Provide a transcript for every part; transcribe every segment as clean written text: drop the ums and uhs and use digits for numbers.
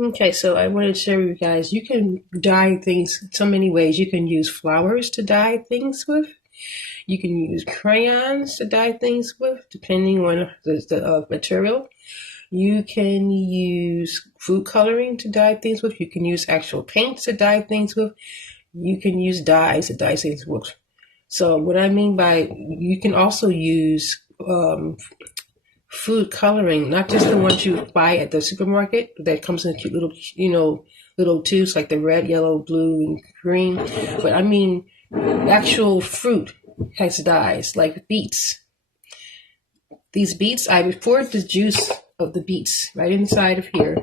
Okay, so I wanted to share with you guys, you can dye things so many ways. You can use flowers to dye things with. You can use crayons to dye things with, depending on the material. You can use food coloring to dye things with. You can use actual paints to dye things with. You can use dyes to dye things with. So what I mean by, you can also use food coloring, not just the ones you buy at the supermarket that comes in cute little, little tubes like the red, yellow, blue, and green. But I mean, actual fruit has dyes like beets. These beets, I poured the juice of the beets right inside of here.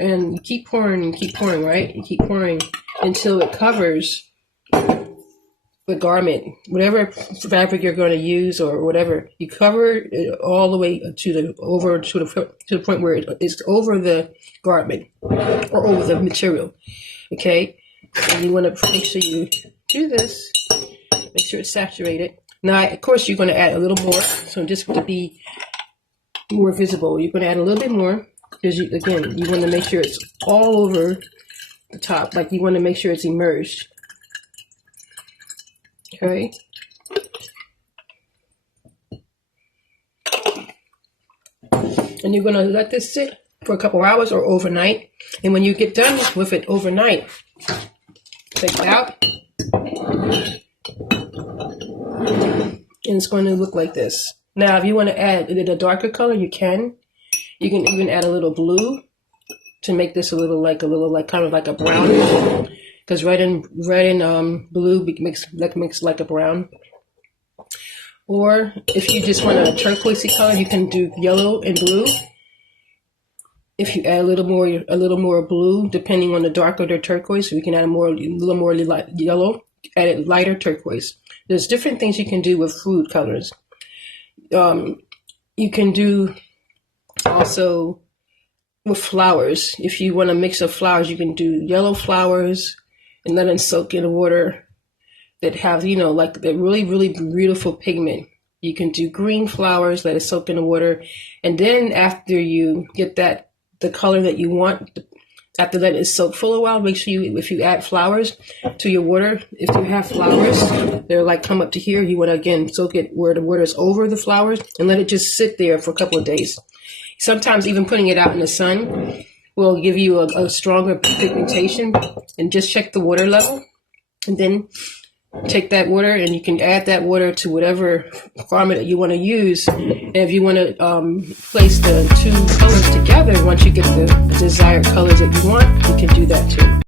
And you keep pouring and keep pouring, right? You keep pouring until it covers the garment, whatever fabric you're going to use or whatever. You cover it all the way to the point where it's over the garment or over the material. Okay, and you want to make sure you do this. Make sure it's saturated. Now, of course, you're going to add a little more. So just to be more visible, you're going to add a little bit more because you want to make sure it's all over the top. Like you want to make sure it's immersed. Okay. And you're going to let this sit for a couple hours or overnight. And when you get done with it overnight, take it out. And it's going to look like this. Now, if you want to add a darker color, you can. You can even add a little blue to make this a little like kind of like a brown. Because red and blue makes like a brown. Or if you just want a turquoisey color, you can do yellow and blue. If you add a little more blue, depending on the dark or the turquoise, we can add a little more light yellow. Add it lighter turquoise. There's different things you can do with food colors. You can do also with flowers. If you want a mix of flowers, you can do yellow flowers and let them soak in the water that have, like the really, really beautiful pigment. You can do green flowers, let it soak in the water. And then after you get the color that you want, after letting it soak for a while, make sure if you add flowers to your water, if you have flowers, they're like come up to here, you want to again soak it where the water is over the flowers and let it just sit there for a couple of days. Sometimes even putting it out in the sun will give you a stronger pigmentation. And just check the water level, and then take that water and you can add that water to whatever garment that you want to use. And if you want to place the two colors together, once you get the desired colors that you want, you can do that too.